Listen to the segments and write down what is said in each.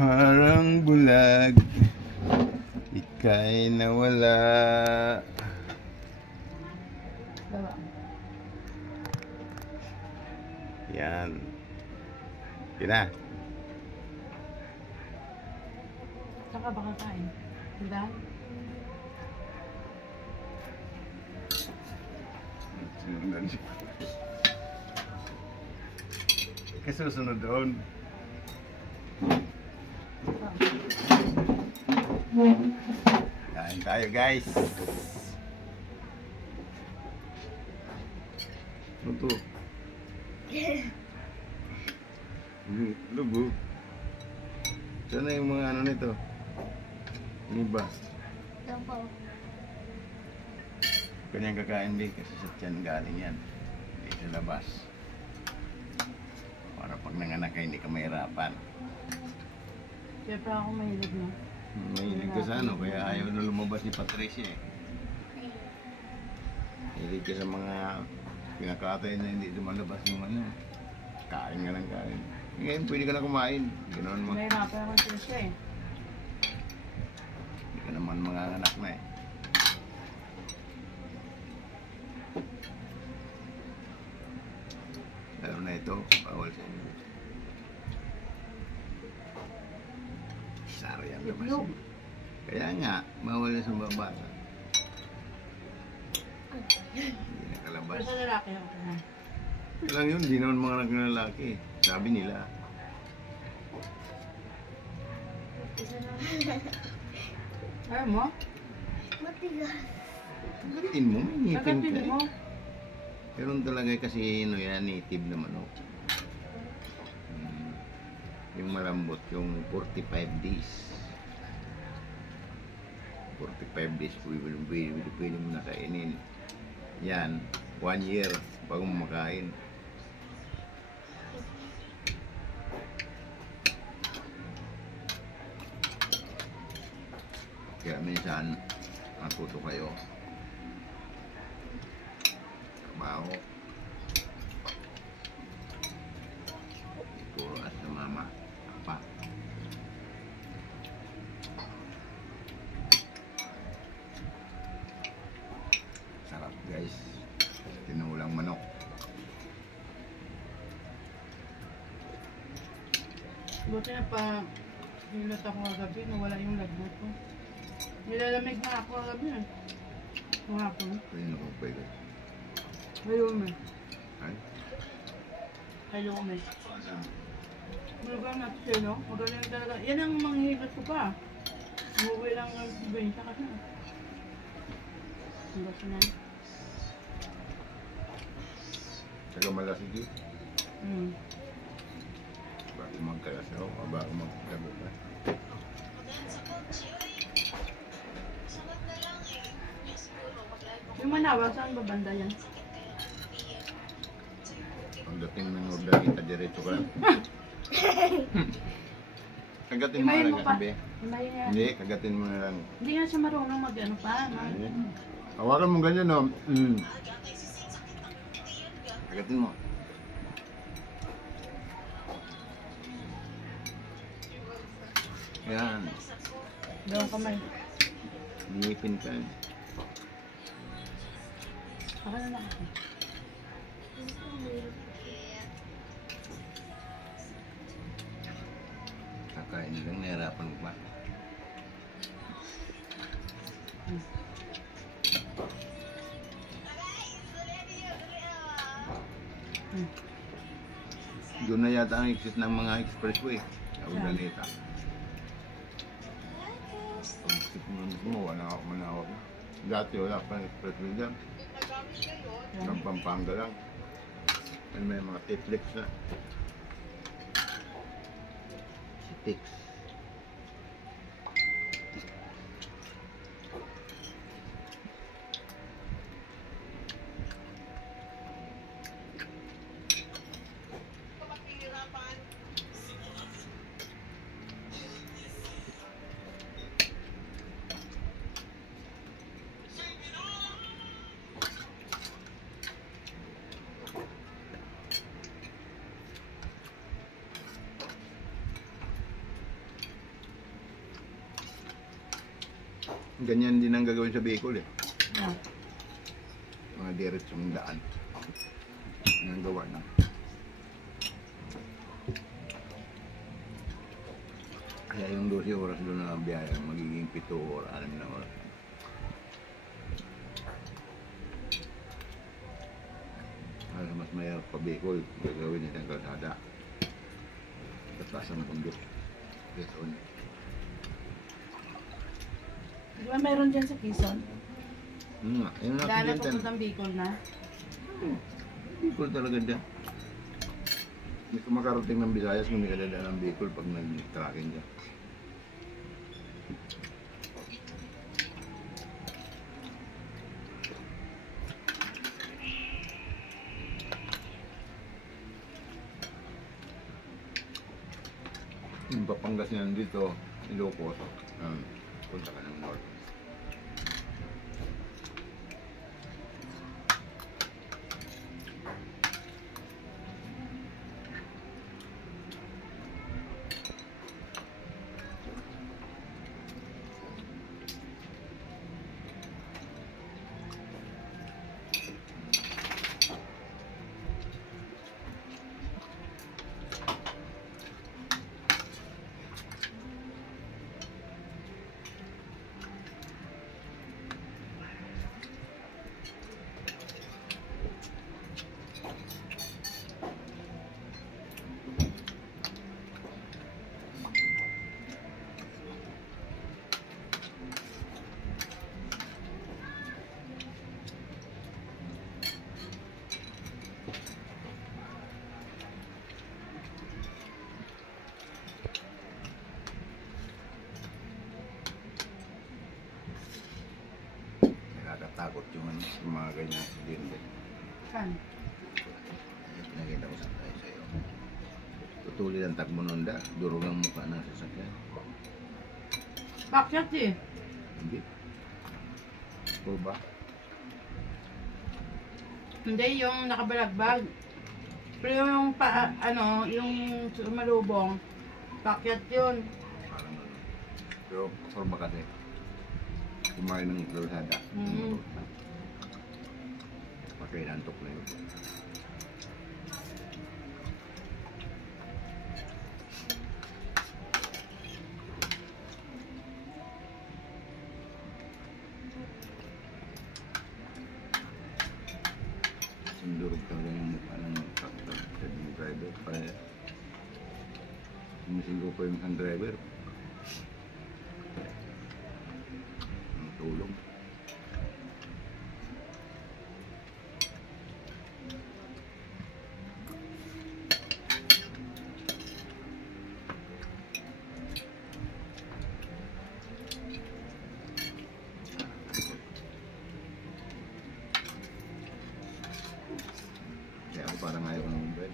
Parang bulag, ika'y nawala. Yan. Kina. Saka baka kain. Diba? Sinundan siya. Kasusunod doon. Kain tayo guys. Ano to? Lugo. Saan na yung mga ano nito? Yung iba? Ito po. Kanyang kakain din kasi sa tiyan galing yan. Hindi sa labas. Para pag nanganak ka hindi ka mahirapan. Siyempre ako mahilig na. Mahilig ka sa ano, kaya ayaw na lumabas ni Patricia eh. Mahilig ka sa mga pinakatay na hindi lumalabas ng ano. Kain ka ng kain. Ngayon pwede ka na kumain. Ganoon mo. Mahirapan ako siya eh. Hindi ka naman manganganak na eh. Lalo na ito, bawal sa inyo. Sayang naman siya. Kaya nga, bawal na sa mga bata. Hindi nakalabas. Pero sa lalaki ako na. Kailang yun, hindi naman mga naglalaki. Sabi nila. Isa naman. Ayaw mo? Matigas. Gatin mo, may ngipin ka Nagatin eh. mo? Pero talaga kasi ano yan, native na manok. Yung malambot, yung 45 days. 45 days pwede mo nakainin. Yan, 1 year bago mo makain. Kaya minsan, matuto kayo. Trabaho. Puro at na mama. Apa. Sarap guys. Tinulang manok. Buti na pa hilot ako kagabi, nawala yung lagnat ko. Nilalamig na ako kagabi eh. Hapon. Pwede na kong pwede. Ayaw mo. Ay? Ayaw mo. Malagang natin siya, no? Magaling talaga. Yan ang manghihilot ko pa. Umuwi lang ang benta kasi. Ang basta na. Taga malasigi. Bago magkalasaw, bago magkalasaw pa. Yung Manawa, saan ba banda yan? Pagdating ng order kita, diretso ka lang. Kagatin mo na Imayin lang mo pa. kasi, be. Imayin niya. Hindi, kagatin mo na lang. Hindi nga siya marunong mag-ano pa. Ayun. Hawakan mo ganyan, no? Kagatin mo. Yan. Dalawang kamay. Ngipin ka. Ako na lang ako. Kakain lang, nahirapan mo ba? Doon na yata ang exit ng mga expressway. Sa Urdaneta. Pag exit mo, wala ako manawag na. Dati wala pa ang expressway dyan. Ng Pampanga lang. May mga T-Flex na. Si Tix. Ganyan din ang gagawin sa Bicol eh. Ah. Mga diretsong daan. Yan ang gawa na. Kaya yung 12 oras doon na biyaya, magiging 7 or 6 na oras. Para mas mayroon pa Bicol, gagawin nila ang kalsada. Tatas ang bundok. Quezon. Di ba meron dyan sa Quezon? Yun ang Dala accidental. papuntang Bicol na. Bicol talaga dyan. Hindi ka makarating ng Visayas kung hindi ka dadaan ng Bicol pag nag-tracking dyan. Yung Papangasinan dito, Ilocos, punta ka ng North. Nakakatakot yung mga ganyan accident. Saan? Nakita ko sa tayo sa'yo. Tutuloy ang takbo nun da, durog ang mukha ng sasakyan. Bakit eh? Hindi. O ba? Hindi, yung nakabalagbag. Pero yung yung sumalubong, pakyat yun. Parang ano. Pero forma kasi. Kumain ng kalsada. Pakilantok na yun. Sundurog talaga yung mukha ng tractor sa driver. Kaya sumisinggo ko yung isang driver. Ang tulong. Kaya ako parang ayaw ng bed.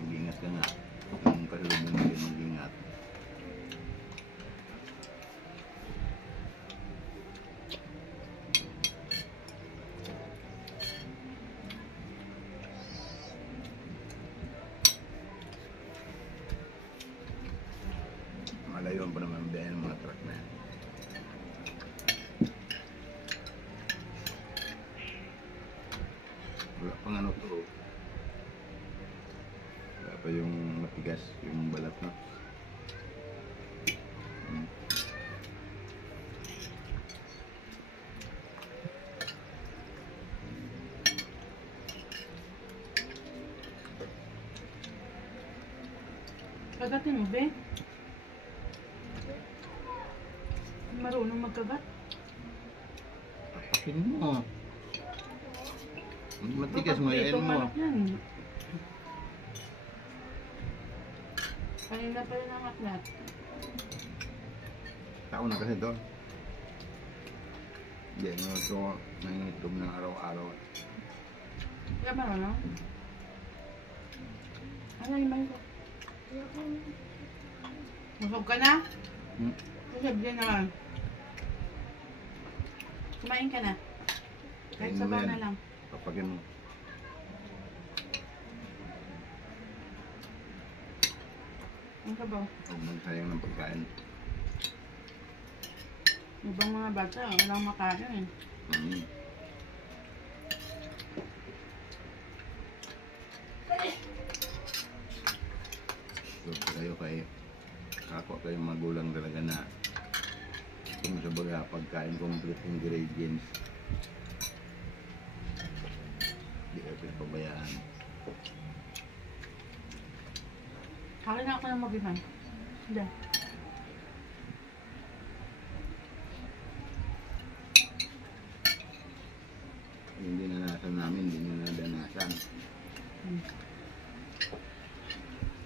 Mag-ingat ka nga. Kung kasalubong mo din mag-ingat. Malayuan pa naman ang biyahe ng mga truck na yan. Wala pang ano to. Wala pa yung matigas, yung balat na. Kagatin mo, be? Marunong magkagat. Tapakin mo. Matigas mo, yain mo. Manok yan. Kanina pa rin ang aklat. Tao na kasi doon. Hindi, ano ito, nangingitom ng araw-araw. Kaya marunong? Ano yung manok? Busog ka na? Sabihin naman. Kumain ka na. Kahit Kainin mo sabaw yan. na lang. Tapakin mo. Ang sabaw. Huwag magsayang ng pagkain. Ibang mga bata, walang makain. Mm. So, kayo ako kayo magulang talaga na kung sa baga pagkain complete ingredients di kayo pinapabayaan. Akin na ako ng mag-iman. Hindi. Yung dinanasan namin, hindi nyo nadanasan.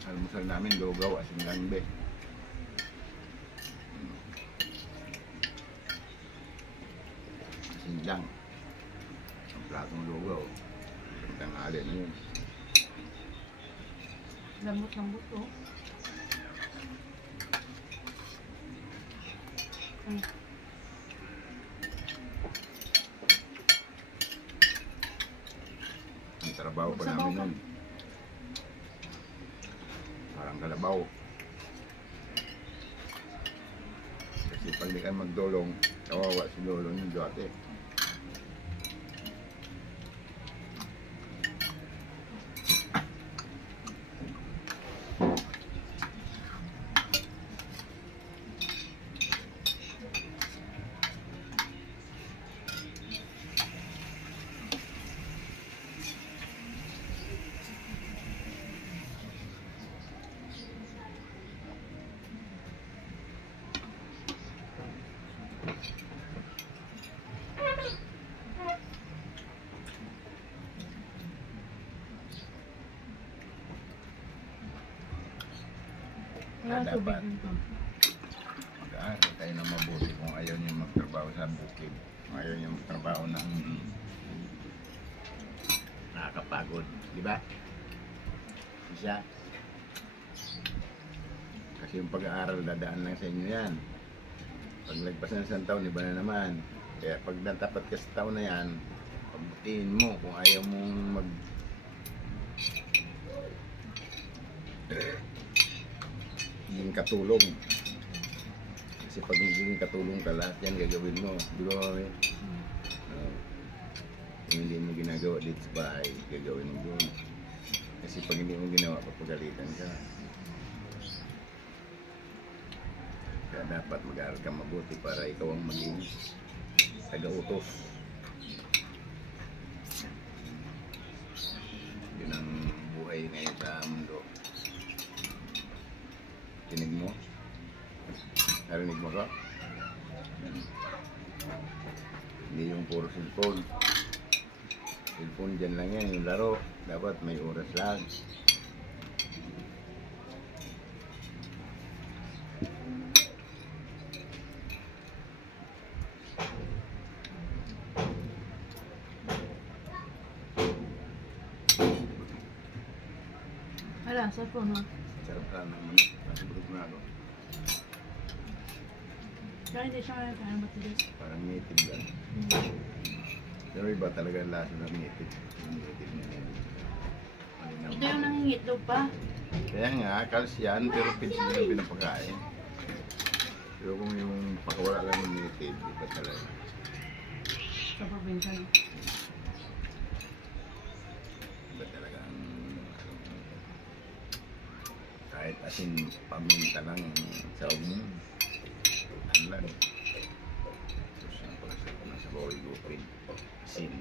Almusal namin, lugaw, asin lambe. Asin lang. Ang platong lugaw. Ang tanghali na yun. Lambot-lambot to. Ang trabaho pa Magsabaw namin ka. nun. Parang kalabaw. Kasi pag di ka magdulong, kawawa si lolo niyo dati. Wala Dapat. tubig dito. Mag-aaral tayo na mabuti kung ayaw niyo magtrabaho sa bukid. Kung ayaw niyo magtrabaho ng nakakapagod. Di ba? Isa. Kasi yung pag-aaral dadaan lang sa inyo yan. Pag nagpas ng isang taon, iba na naman. Kaya pag natapat ka sa taon na yan, pagbutiin mo kung ayaw mong maging katulong. Kasi pag magiging katulong ka, lahat yan gagawin mo. Di ba, mami? Kung hindi mo ginagawa dito sa bahay, gagawin mo doon. Kasi pag hindi mo ginawa, papagalitan ka. Kaya dapat mag-aaral ka mabuti para ikaw ang maging taga-utos. Yun ang buhay ngayon sa mundo. Tinig mo? Narinig mo ka? Hindi yung puro cellphone. Cellphone dyan lang yan, yung laro. Dapat may oras lang. Wala, sa phone mo. Sarap ka naman. Nasibrog na ako. Kaya hindi siya kaya kaya matigas. Parang native lang. Pero iba talaga ang lasa ng native. Yung native na yan. Malinaw. Ito yung nangingitlog pa. Kaya nga, kalsyan, pero pizza yung pinapakain. Pero kung yung pakawala lang ng native, iba talaga. Sa probinsya. No? Iba talaga ang kahit asin paminta lang sa mo. Ang lang. Tapos ang pagkasal ko nasa bawal gupin. Asin.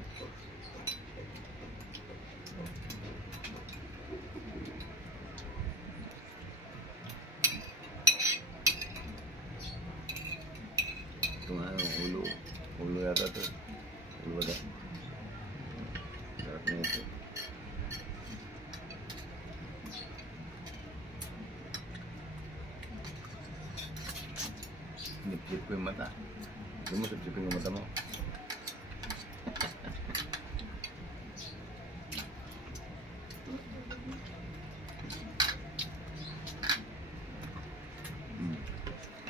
Ito nga, ulo. Ulo yata ito. Ulo ba ito? Sarap na ito. Nip-sip ko yung mata. Hindi mo sip-sipin yung mata mo.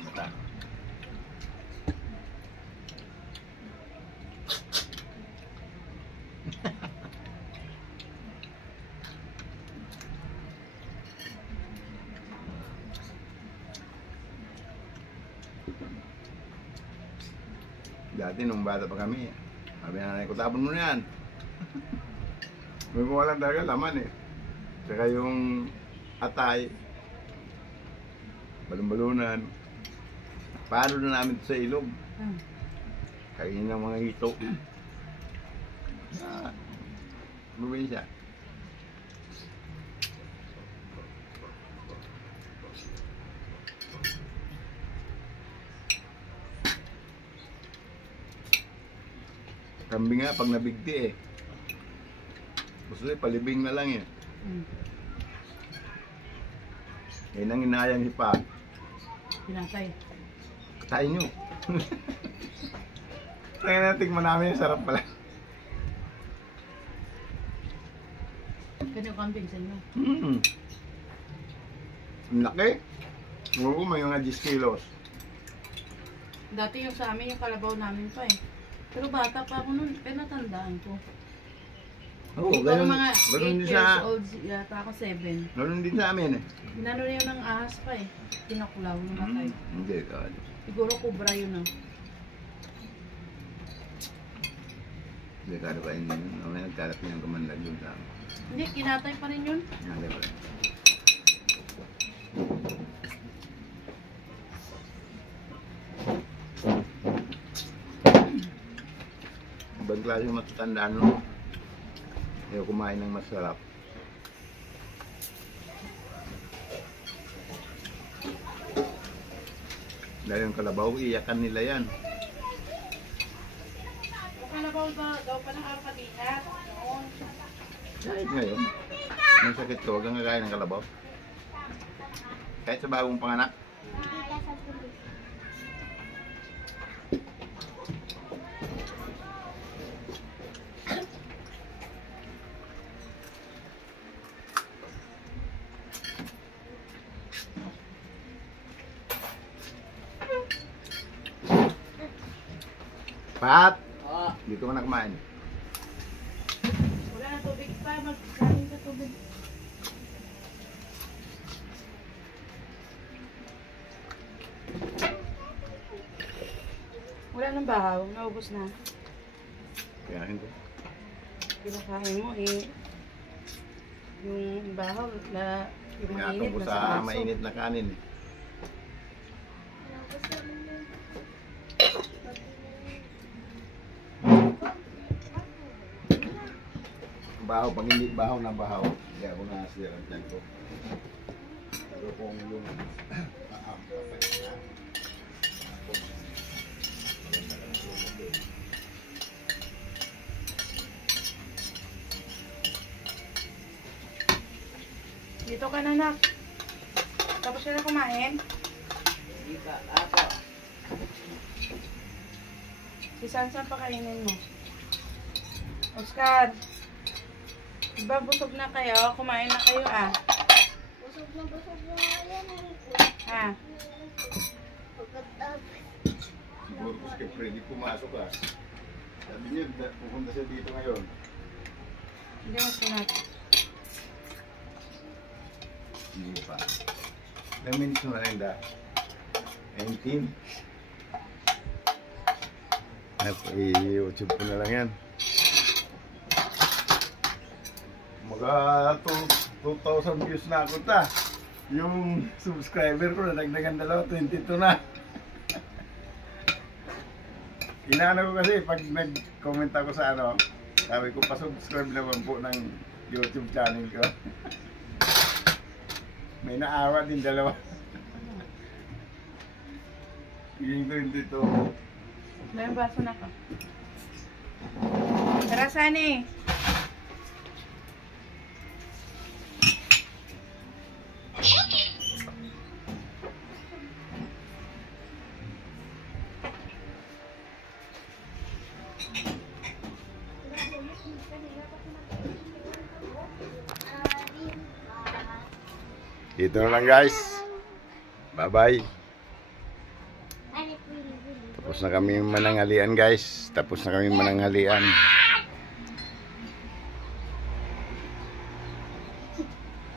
Mata. Dati nung bata pa kami, sabi ng nanay ko, tapon mo na yan. May walang talaga laman eh. Saka yung atay, balon-balunan. Paano na namin ito sa ilog? Kainin ng mga hito. Probinsya. Kambing nga pag nabigti eh. Gusto palibing na lang eh. Yan ang inayang hipa. Pinatay. Katayin nyo. Tingnan natin, tikman namin, sarap pala. Kanya kambing sa inyo. Ang laki. Oo, may mga 10 kilos. Dati yung sa amin, yung kalabaw namin pa eh. Pero bata pa ako nun, pero natandaan ko. Oo, Parang mga ganun 8 din years sa... old, yata ako 7. Ganun din sa amin eh. Inano na yun ng ahas pa eh. Pinaklaw, namatay. Hindi, God. Siguro kubra yun ah. Hindi, kada pa yun. May nagkalat niyang kamandag yun sa amin. Hindi, kinatay pa rin yun. Nangyari pa rin. Ibang klase yung matatandaan mo. Ayaw kumain ng masarap. Dahil yung kalabaw, iyakan nila yan. Yung kalabaw daw pa nakakatihat. Noon. Kahit ngayon, ang sakit ko, huwag kang kakain ng kalabaw. Kahit sa bagong panganak. Hindi ka sa tulis. Pat! Dito ka na kumain. Wala na tubig pa, magkain ka tubig. Wala nang bahaw, naubos na. Kaya hindi. Pinakain mo eh. Yung bahaw, yung mainit Pinatong ko na sa sa aso. mainit na kanin. Bahaw, pag hindi bahaw na bahaw, hindi ako nasira ang tiyan ko. Pero kung yung paam, kapag na, Dito ka na, nak. Tapos ka na kumain? Hindi pa, ako. Si Sansan pakainin mo. Oscar. Diba busog na kayo? Kumain na kayo ah. Busog na yan. Ha? Pagkatapos. siguro ko kay Freddy pumasok ka. Sabi niya, pupunta siya dito ngayon. Hindi mo sinat. Hindi pa. Ilang minutes na lang da? 19. At i-YouTube ko na lang yan. Mga 2,000 views na ako ta. Yung subscriber ko nadagdagan 22 na. Inaano ko kasi pag nag-comment ako sa ano, sabi ko pa-subscribe naman po ng YouTube channel ko. May naawa din dalawa. Yung 22. May baso na ka. Tara, Sani. Dito na lang guys. Bye-bye. Tapos na kami mananghalian guys. Tapos na kami mananghalian.